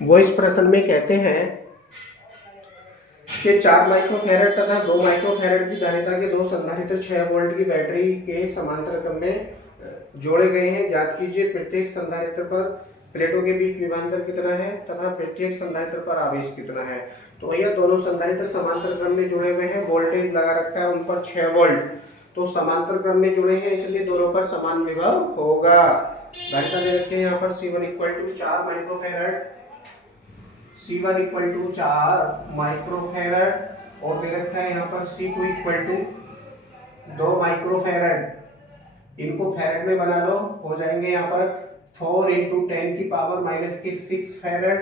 वो इस प्रश्न में कहते हैं कि 4 माइक्रोफैरड तथा 2 माइक्रोफैरड की धारिता के दो संधारित्र 6 वोल्ट की बैटरी के समांतर क्रम में जोड़े गए हैं। ज्ञात कीजिए प्रत्येक संधारित्र पर प्लेटों के बीच विभवांतर कितना है तथा प्रत्येक संधारित्र पर आवेश कितना है। तो भैया दोनों संधारित्र समांतर क्रम में जुड़े हुए हैं, वोल्टेज लगा रखा है उन पर 6 वोल्ट, तो समांतर क्रम में जुड़े हैं इसलिए दोनों पर समान विभव होगा। धारिता दे रखे हैं यहाँ पर C1 equal to 4 microfarad, C1 equal to 4 microfarad और दे रखा है यहाँ पर C2 इक्वल टू 2 माइक्रोफैरड। इनको फैरड में बना लो, हो जाएंगे यहाँ पर 4 इंटू 10 की पावर माइनस के 6 फैरड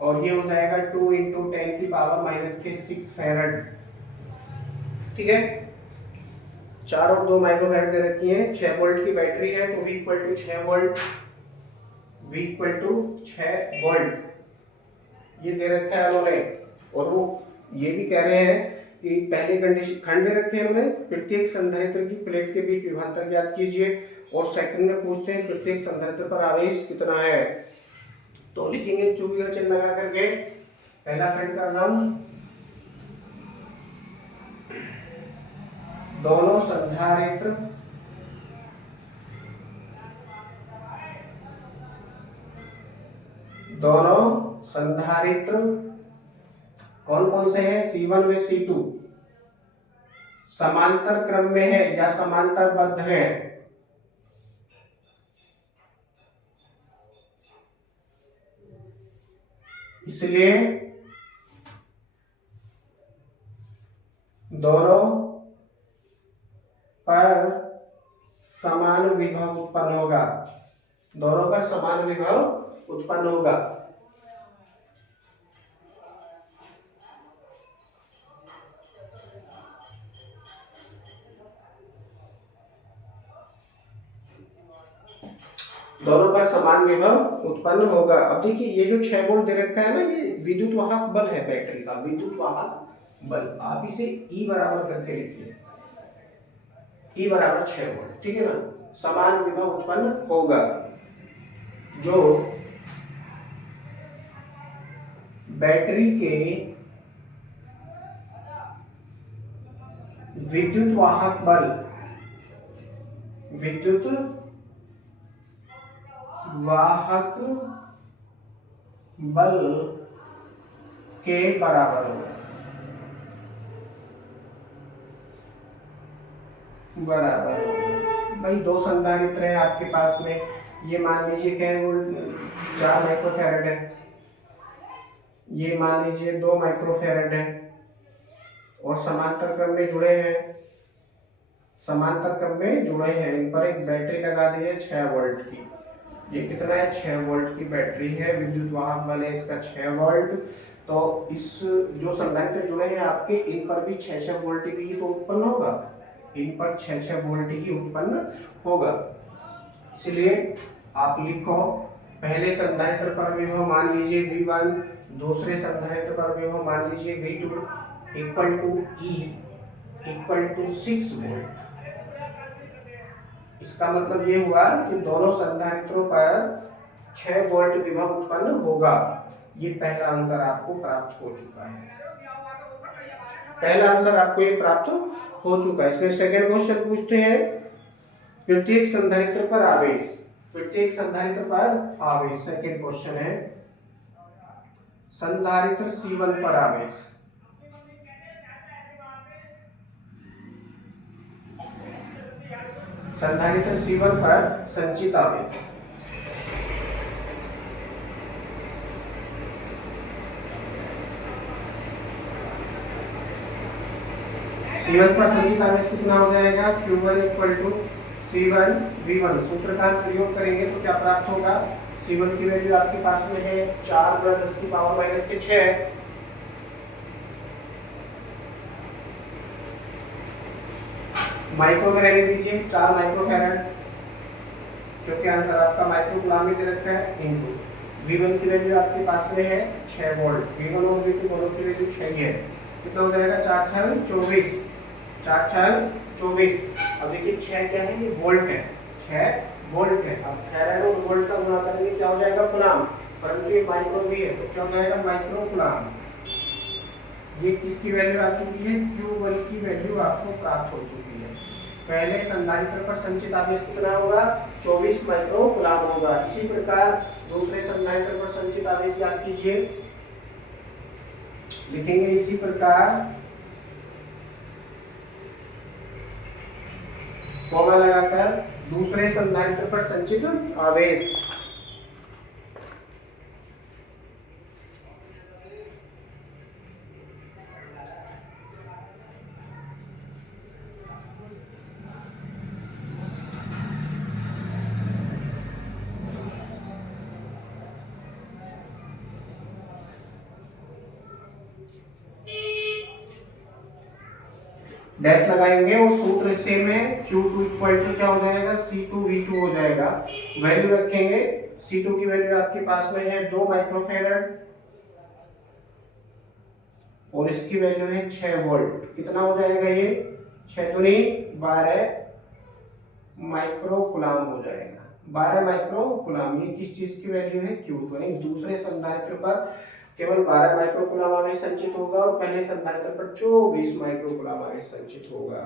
और ये हो जाएगा 2 इंटू 10 की पावर माइनस के 6 फैरड। ठीक है, 4 और 2 माइक्रोफैरड दे रखी है, 6 वोल्ट की बैटरी है तो V equal to 6 volt, V equal to 6 volt ये दे रखा है उन्होंने। और वो ये भी कह रहे हैं कि पहले कंडीशन खंड दे रखे हैं उन्होंने, प्रत्येक संधारित्र की प्लेट के बीच विभवांतर ज्ञात कीजिए और सेकंड में पूछते हैं प्रत्येक संधारित्र पर आवेश कितना है। तो लिखेंगे चूड़ी का चिन्ह लगा करके, पहला खंड कर रहा हूं, दोनों संधारित्र कौन कौन से हैं, C1 व C2 समांतर क्रम में है या समांतरबद्ध है। इसलिए दोनों पर समान विभव उत्पन्न होगा, दोनों पर समान विभव उत्पन्न होगा। दोनों पर समान विभव उत्पन्न होगा। अब देखिए ये जो 6 वोल्ट दे रखा है ना, ये विद्युत वाहक बल है बैटरी का, विद्युत वाहक बल। आप इसे E बराबर करके लिखिए, E बराबर 6 वोल्ट, ठीक है ना। समान विभव उत्पन्न होगा। जो बैटरी के विद्युत वाहक बल के बराबर होगा, भाई दो संधारित्र है आपके पास में, ये मान लीजिए क्या है, 4 माइक्रोफैरड है, ये मान लीजिए 2 माइक्रोफैरड है और समांतर क्रम में जुड़े हैं, इन पर एक बैटरी लगा दी है 6 वोल्ट की। ये कितना है, 6 वोल्ट की बैटरी है, विद्युत वाहक बल है इसका 6 वोल्ट। तो इस जो संधारित्र जुड़े हैं आपके, इन पर भी 6-6 वोल्ट ही तो उत्पन्न होगा, इन पर 6-6 वोल्ट ही उत्पन्न होगा। इसलिए आप लिखो पहले संधारित्र पर विभव मान लीजिए V1, दूसरे संधारित्र पर विभव मान लीजिए V2 equal to E equal to 6 volt. इसका मतलब ये हुआ कि दोनों संधारित्रों पर 6 वोल्ट विभव उत्पन्न होगा। ये पहला आंसर आपको प्राप्त हो चुका है, पहला आंसर आपको ये प्राप्त हो चुका है। इसमें सेकंड क्वेश्चन पूछते हैं प्रत्येक संधारित्र पर आवेश, प्रत्येक संधारित्र पर आवेश। सेकंड क्वेश्चन है संधारित्र C1 पर आवेश, संधारित्र C1 पर संचित आवेश। C1 पर संचित आवेश कितना हो जाएगा, Q1 equal to C1 V1। सूत्र का प्रयोग करेंगे तो क्या प्राप्त होगा, C1 की वैल्यू आपके पास में है 4 × 10 की पावर माइनस के 6, माइक्रो में रहने दीजिए 4 माइक्रोफैरड, क्योंकि आंसर आपका माइक्रो कूलम में दे रखा है, इनटू V1 की वैल्यू आपके पास में है 6 वोल्ट, V1 और V2 दोनों की वैल्यू 6 ही है। कितना हो जाएगा, 4 6 24, 4 6 24। अब देखिए 6 क्या है, ये वोल्ट है, 6 वोल्ट है। अब फैराड और वोल्ट का गुणा करेंगे क्या हो जाएगा, कूलम। परंतु ये माइक्रो भी है तो क्या हो जाएगा माइक्रो कूलाम। ये किसकी वैल्यू आ चुकी है, Q1 की वैल्यू आपको प्राप्त हो चुकी है। पहले संधारित्र पर संचित आवेश कितना होगा 24 माइक्रो कूलाम होगा। इसी प्रकार दूसरे संधारित्र पर संचित आवेश याद कीजिए, लिखेंगे इसी प्रकार कॉमा लगाकर दूसरे संधारित्र पर संचित आवेश। डैश लगाएंगे और सूत्र सेम है, Q2 इक्वल टू क्या हो जाएगा C2V2 हो जाएगा। वैल्यू रखेंगे, C2 की वैल्यू आपके पास में है 2 माइक्रोफैरड और इसकी वैल्यू है 6 वोल्ट। कितना हो जाएगा ये 6 दूनी 12 माइक्रो कूलाम हो जाएगा। 12 माइक्रो कूलाम ये किस चीज की वैल्यू है Q2, यानी दूसरे संधारित्र पर केवल 12 माइक्रो कूलाम आवेश संचित होगा और पहले संधारित्र पर 24 माइक्रो कूलाम आवेश संचित होगा।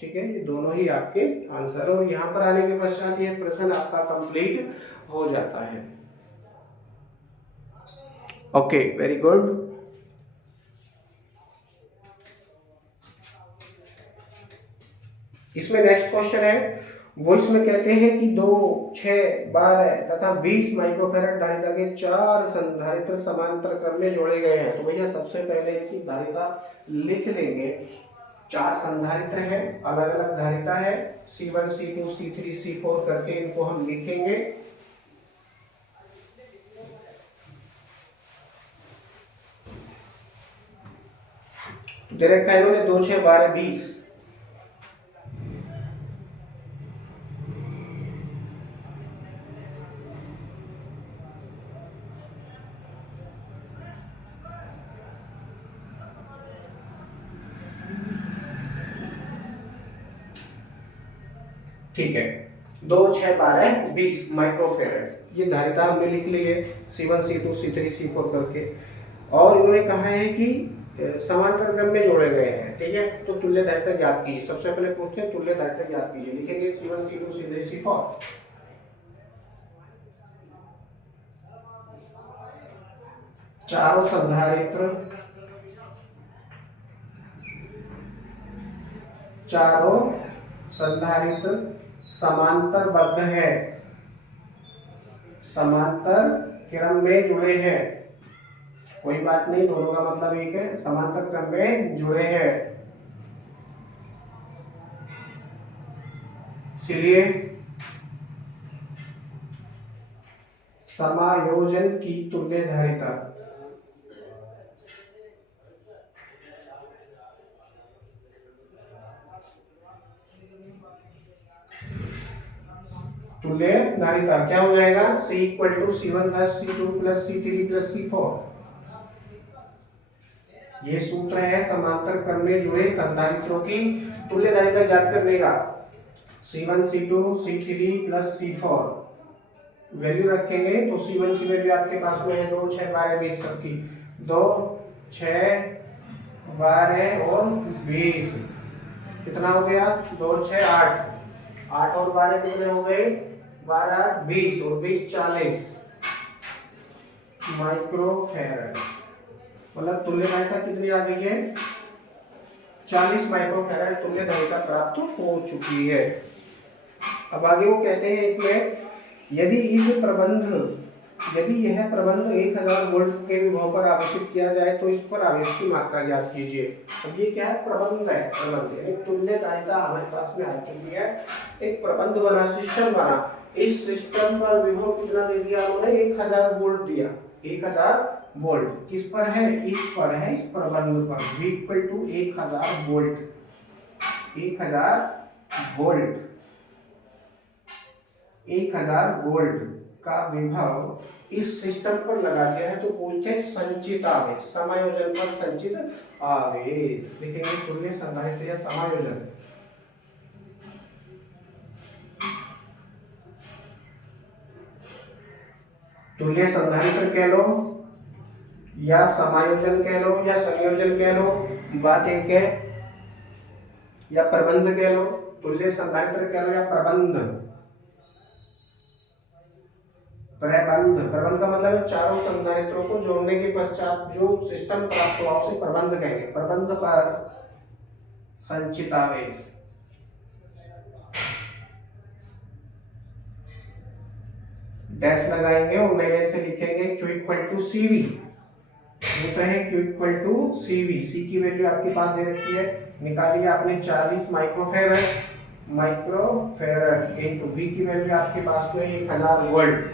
ठीक है, ये दोनों ही आपके आंसर और यहाँ पर आने के पश्चात ये प्रश्न आपका कंप्लीट हो जाता है। Okay, very good. इसमें नेक्स्ट क्वेश्चन है, वो इसमें कहते हैं कि 2, 6, 12 तथा 20 माइक्रोफैरड धारिता के 4 संधारित्र समांतर क्रम में जोड़े गए हैं। तो भैया सबसे पहले इसकी धारिता लिख लेंगे। 4 संधारित्र है, अलग अलग धारिता है, C1, C2, C3, C4 करके इनको हम लिखेंगे। तो दे रखा है इन्होंने 2, 6, 12, 20। ठीक है, 2, 6, 12, 20 माइक्रोफैरड ये धारिता हमने लिख ली है C1, C2, C3, C4 करके। और इन्होंने कहा है कि समांतर क्रम में जोड़े गए हैं। ठीक है, तो तुल्य धारिता ज्ञात कीजिए। सबसे पहले पूछते हैं तुल्य धारिता ज्ञात कीजिए। लिखेंगे C1, C2, C3, C4। चारों संधारित्र समांतरबद्ध है, समांतर क्रम में जुड़े हैं। कोई बात नहीं, दोनों का मतलब एक है, समांतर क्रम में जुड़े हैं। इसलिए समायोजन की तुल्य धारिता क्या हो जाएगा C equal to C1 plus C2 plus C3 plus C4। ये सूत्र है समांतर क्रम में जुड़े संधारित्रों की तुल्य धारिता ज्ञात करने का। C1, C2, C3 plus C4 value रखेंगे तो C1 की वैल्यू आपके पास में है 2, 6, 12, 20 सबकी। 2, 6, 12 और 20 कितना हो गया 2, 6, 8 8 और 12 कितने हो गए 12, 20 और 20, 40 माइक्रोफैरड। मतलब तुल्य धारिता कितनी आ गई है 40 माइक्रोफैरड तुल्य धारिता प्राप्त हो चुकी है। अब आगे वो कहते हैं इसमें यदि यह प्रबंध 1000 वोल्ट के विभव पर आवेशित किया जाए तो इस पर आवेश की मात्रा ज्ञात कीजिए। अब ये क्या है प्रबंध है, प्रबंध एक तुल्य धारिता हमारे पास में आ चुकी है, एक प्रबंध बना, सिस्टम बना। इस सिस्टम पर विभव कितना दे दिया उन्होंने 1000 वोल्ट दिया। 1000 वोल्ट किस पर है, इस पर है, इस प्रबंध पर। V equal to 1000 volt, 1000 volt, 1000 volt का विभव इस सिस्टम पर लगा दिया है। तो पूछते हैं संचित आवेश, समायोजन पर संचित आवेश। लिखेंगे तुल्य संधारित्र या समायोजन। तुल्य संधारित्र कह लो या समायोजन कह लो या संयोजन कह लो, बात एक है, या प्रबंध कह लो, तुल्य संधारित्र कह लो या प्रबंध। प्रबंध का मतलब है चारों संधारित्रों को जोड़ने के पश्चात जो सिस्टम प्राप्त हुआ उसे प्रबंध कहेंगे। प्रबंध पर संचित आवेश डैश लगाएंगे और नए लाइन से लिखेंगे Q इक्वल टू CV। होता है Q equal to CV। C की वैल्यू आपके पास दे रखी है, निकालिए आपने 40 माइक्रोफेरड इनटू V की वैल्यू आपके पास में 1000 वोल्ट।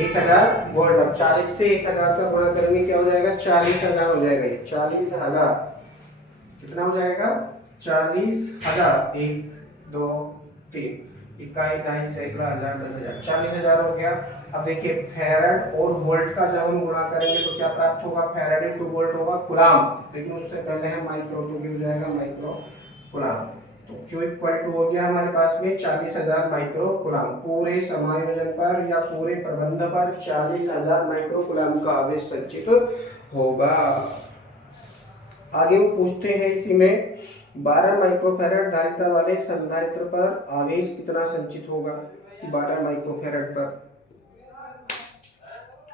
1000 वोल्ट। अब 40 से 1000 का गुणा करेंगे क्या हो जाएगा? 40,000 हो जाएगा। ये 40,000 कितना हो जाएगा? 40,000। 1 2 3 इकाई दाई सैकड़ा हजार 10,000 40,000 हो गया। अब देखिए फेरड और वोल्ट का जब हम गुणा करेंगे तो क्या प्राप्त होगा? फेरड इनटू वोल्ट होगा कूलम, लेकिन उससे पहले है माइक्रो, तो हो जाएगा माइक्रो कूलम। तो Q इक्वल टू हो गया हमारे पास में 40,000 माइक्रो कूलम। पूरे समायोजन पर या पूरे प्रबंध पर 40,000 माइक्रो कूलम का आवेश संचित होगा। आगे वो पूछते हैं इसी में 12 माइक्रोफैरड धारिता वाले संधारित्र पर आवेश कितना संचित होगा? 12 माइक्रोफैरड पर,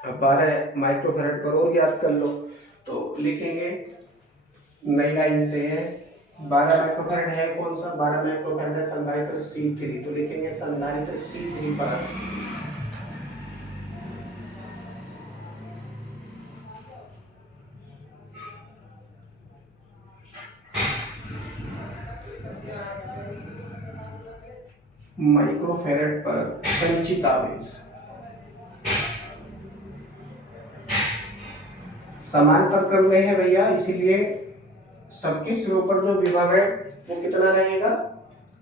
अब 12 माइक्रोफैरड पर और ज्ञात कर लो। तो लिखेंगे नई लाइन से है 12 माइक्रोफैरड है कौन सा? 12 माइक्रोफैरड है संधारित्र C3। तो लिखेंगे संधारित्र C3 पर माइक्रोफैरड पर संचित आवेश समांतर क्रम में है भैया, इसीलिए सबके सिरों पर जो विभव है वो कितना रहेगा?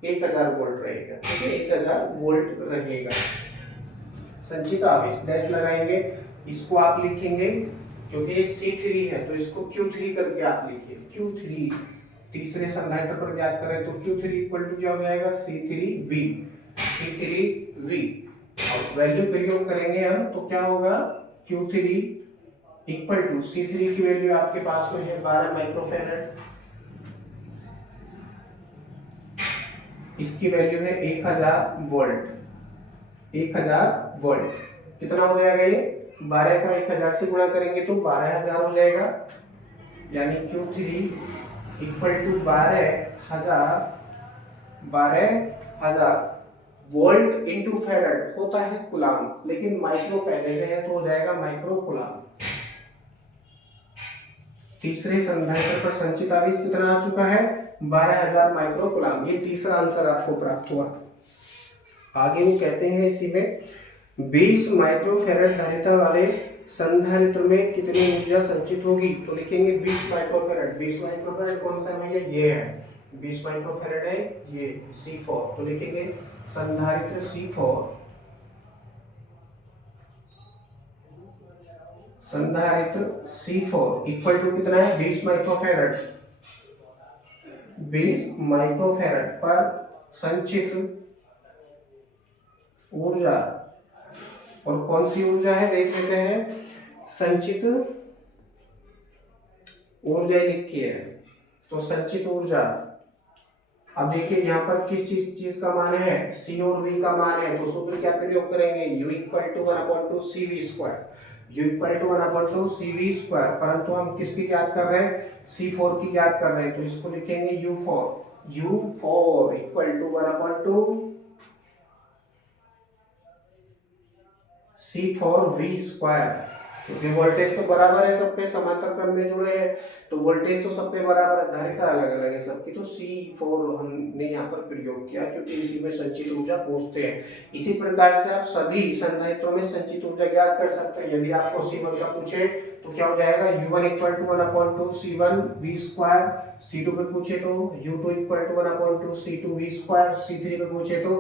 1000 वोल्ट रहेगा। ठीक है, 1000 वोल्ट रहेगा। संचित आवेश डैश लगाएंगे, इसको आप लिखेंगे क्योंकि ये C3 है तो इसको Q3 करके आप लिखिए। Q3 तीसरे संधारित्र पर ज्ञात करें तो Q3 इक्वल टू क्या हो जाएगा? C3V। और वैल्यू प्रयोग करेंगे हम तो क्या होगा? Q3 इक्वल टू C3 की वैल्यू आपके पास में है 12 माइक्रोफैरड, इसकी वैल्यू है 1000 वोल्ट। 1000 वोल्ट कितना हो जाएगा? ये 12 का 1000 से गुणा करेंगे तो 12,000 हो जाएगा, यानी Q3 equal to 12,000 volt into farad होता है कूलम, लेकिन माइक्रो पहले से है तो हो जाएगा माइक्रो कूलम। तीसरे संधारित्र पर संचित आवेश कितना आ चुका है? 12,000 माइक्रो कूलम। ये तीसरा आंसर आपको प्राप्त हुआ। आगे वो कहते हैं इसी में 20 माइक्रोफैरड धारिता वाले संधारित्र में कितनी ऊर्जा संचित होगी? तो लिखेंगे 20 माइक्रोफैरड। 20 माइक्रोफैरड कौन सा है? ये है 20 माइक्रोफैरड है ये C4। तो लिखेंगे संधारित्र C4, संधारित्र C4 इक्वल टू कितना है? 20 माइक्रोफैरड। 20 माइक्रोफैरड पर संचित ऊर्जा, और कौन सी ऊर्जा है देख लेते हैं। संचित ऊर्जा लिखी है तो संचित ऊर्जा, अब देखिए यहाँ पर किस चीज का मान है? C और V का मान है, तो सूत्र क्या प्रयोग करेंगे? U equal to 1/2CV square. U equal to 1/2CV square, परंतु हम किसकी ज्ञात कर रहे हैं? C4 की ज्ञात कर रहे हैं, तो इसको लिखेंगे U4 equal to 1/2 C4V square. क्योंकि वोल्टेज तो बराबर है, सब पे समांतर क्रम में जुड़े हैं तो वोल्टेज तो सब पे बराबर है, धारिता अलग अलग है सबकी, तो C4 हमने यहाँ पर प्रयोग किया क्योंकि इसी में संचित ऊर्जा पूछते हैं। इसी प्रकार से आप सभी संधारित्रों में संचित ऊर्जा ज्ञात कर सकते हैं। यदि आपको C1 का पूछे तो क्या हो जाएगा? U1 equal to 1/2 C1V square. C2 पे पूछे तो U2 equal to 1/2 C2V square. C3 पे पूछे तो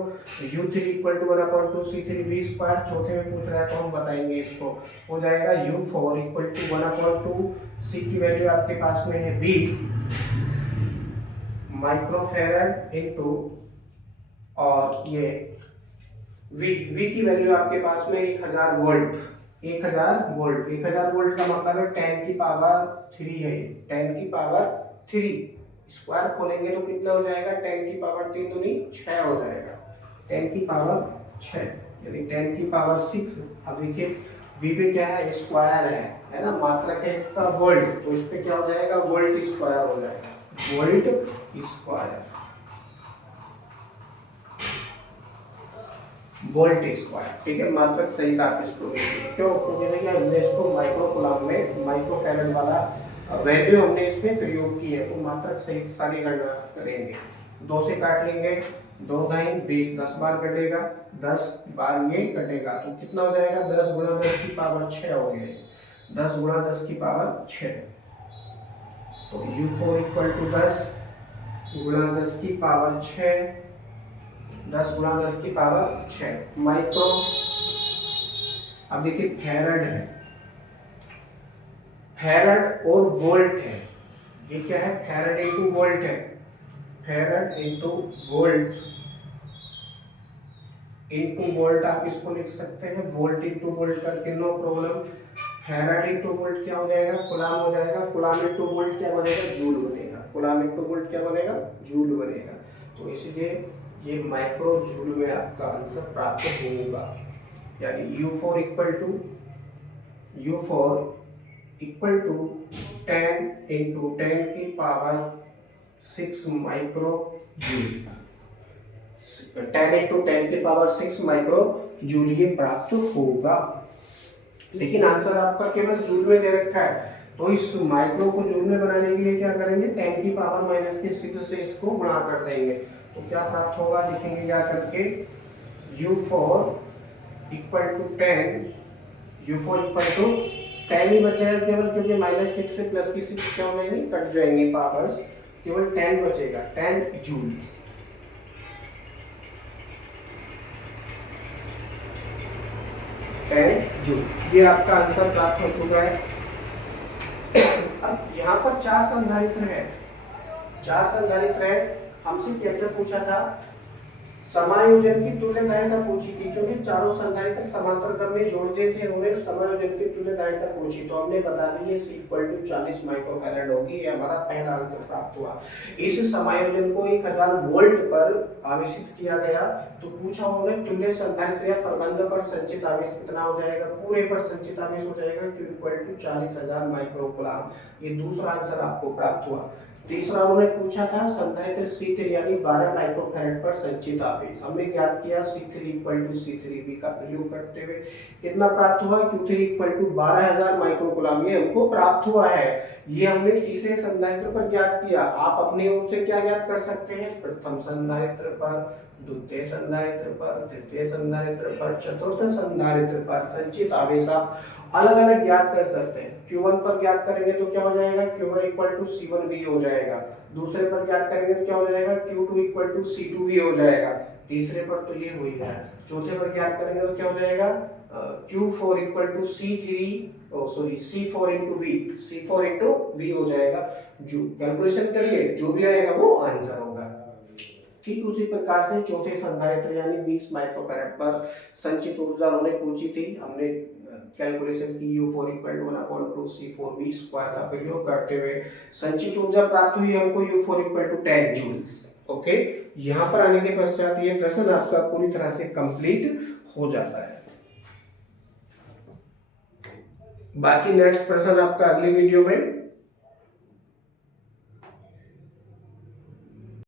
U3 equal to 1/2 C3V square. चौथे में पूछ रहा है तो हम बताएंगे इसको, हो जाएगा U4 इक्वल टू 1/2 C की वैल्यू आपके पास में है 20 माइक्रोफैरड इनटू और ये V की वैल्यू आपके पास में 1000 वोल्ट। 1000 वोल्ट, 1000 वोल्ट का मतलब है 10 की पावर 3 है, 10 की पावर 3। स्क्वायर खोलेंगे तो कितना हो जाएगा, 10 की पावर 3 दूनी 6 हो जाएगा, 10 की पावर 6, यानी 10 की पावर 6। अब देखिए V पे क्या है, स्क्वायर है ना, मात्रक है इसका वोल्ट, तो इस पे क्या हो जाएगा, वोल्ट स्क्वायर हो जाएगा, वोल्ट स्क्वायर, वोल्ट स्क्वायर। ठीक है, मात्रक सही था, आप इसको देखिए क्यों, क्योंकि देखिए हमने इसको माइक्रो कूलम में माइक्रो फैराड वाला वैल्यू हमने इसमें प्रयोग की है, तो मात्रक सही सारी गणना करेंगे। 2 से काट लेंगे, 2 9 20, 10 बार कटेगा, 10 बार ये कटेगा, तो कितना हो जाएगा, 10 गुणा 10 की पावर 6 हो गया, 10 गुणा 10 की पावर 6। तो U4 इक्वल टू 10 गुणा 10 की पावर 6, 10 गुणा 10 की पावर 6 माइक्रो। अब देखिए फैराड है, फैराड और वोल्ट है, ये क्या है, फैराड इनटू वोल्ट है, farad into volt, into volt आप इसको लिख सकते हैं, वोल्ट इनटू वोल्ट करके no problem. Farad into volt क्या हो जाएगा, कूलम हो जाएगा, कूलम इनटू वोल्ट क्या बनेगा, जूल बनेगा, कूलम इनटू वोल्ट क्या बनेगा, जूल बनेगा। तो इसलिए ये माइक्रो जूल में आपका आंसर प्राप्त होगा, यानी U4 equal to U4 = 10 into 10 की पावर 6 माइक्रो जूल, 10 इंटू 10 की पावर 6 माइक्रो जूल ये प्राप्त होगा। लेकिन आंसर आपका केवल जूल में दे रखा है, तो इस माइक्रो को जूल में बनाने के लिए क्या करेंगे, 10 की पावर माइनस के 6 से इसको गुणा कर देंगे, तो क्या प्राप्त होगा, लिखेंगे क्या करके, U4 = 10, U4 = 10 ही बचेगा केवल, क्योंकि -6 से प्लस की 6 क्या हो जाएंगी, कट जाएंगी पावर्स, केवल 10 बचेगा, 10 जूल्स। ये आपका आंसर प्राप्त हो चुका है। अब यहाँ पर 4 संधारित्र है, 4 संधारित्र है, हमसे क्या पूछा था, समायोजन की तुल्यधारिता पूछी थी, क्योंकि चारों संधारित्र समांतर क्रम में जोड़ते थे, उन्होंने समायोजन की तुल्यधारिता पूछी, तो हमने बता दी ये C = 40 माइक्रोफैराड होगी, ये हमारा पहला आंसर प्राप्त हुआ। इस समायोजन को 1000 वोल्ट पर आवेशित किया गया, तो पूछा उन्होंने तुल्य संधारित्र या प्रबंध पर संचित आवेश कितना हो जाएगा, पूरे पर संचित आवेश हो जाएगा Q = 40,000 माइक्रोकूलम, ये दूसरा आंसर आपको प्राप्त हुआ। तीसरा उन्होंने पूछा था संधारित्र C3 यानी 12 माइक्रोफैराड पर संचित आवेश, हमने ज्ञात किया C3 = C3V का प्रयोग करते हुए कितना प्राप्त हुआ, Q3 = 12,000 माइक्रोकूलम, ये हमको प्राप्त हुआ है। ये हमने तीसरे संधारित्र पर ज्ञात किया, आप अपनी ओर से क्या ज्ञात कर सकते हैं, प्रथम संधारित्र पर, द्वितीय संधारित्र पर, तृतीय संधारित्र पर, चतुर्थ संधारित्र पर संचित आवेश आप अलग अलग ज्ञात कर सकते हैं। Q1 पर ज्ञात करेंगे तो क्या हो जाएगा, Q1 = C1V हो जाएगा, दूसरे पर ज्ञात करेंगे तो क्या हो जाएगा, Q2 = C2V हो जाएगा, तीसरे पर तो ये हो ही गया, चौथे पर ज्ञात करेंगे तो क्या हो जाएगा, Q4 = C4 × V, C4 × V हो जाएगा। जो कैलकुलेशन करिए, जो भी आएगा वो आंसर होगा। ठीक उसी प्रकार से चौथे संधारित्र यानी 20 माइक्रोफैराड पर संचित ऊर्जा उन्होंने पूछी थी, हमने कैलकुलेशन की U4 = 1/2 C4V² का प्रयोग करते हुए संचित ऊर्जा प्राप्त हुई हमको U4 = 10 जूल्स। ओके, यहाँ पर आने के पश्चात ये प्रश्न आपका पूरी तरह से कंप्लीट हो जाता है। बाकी नेक्स्ट प्रश्न आपका अगली वीडियो में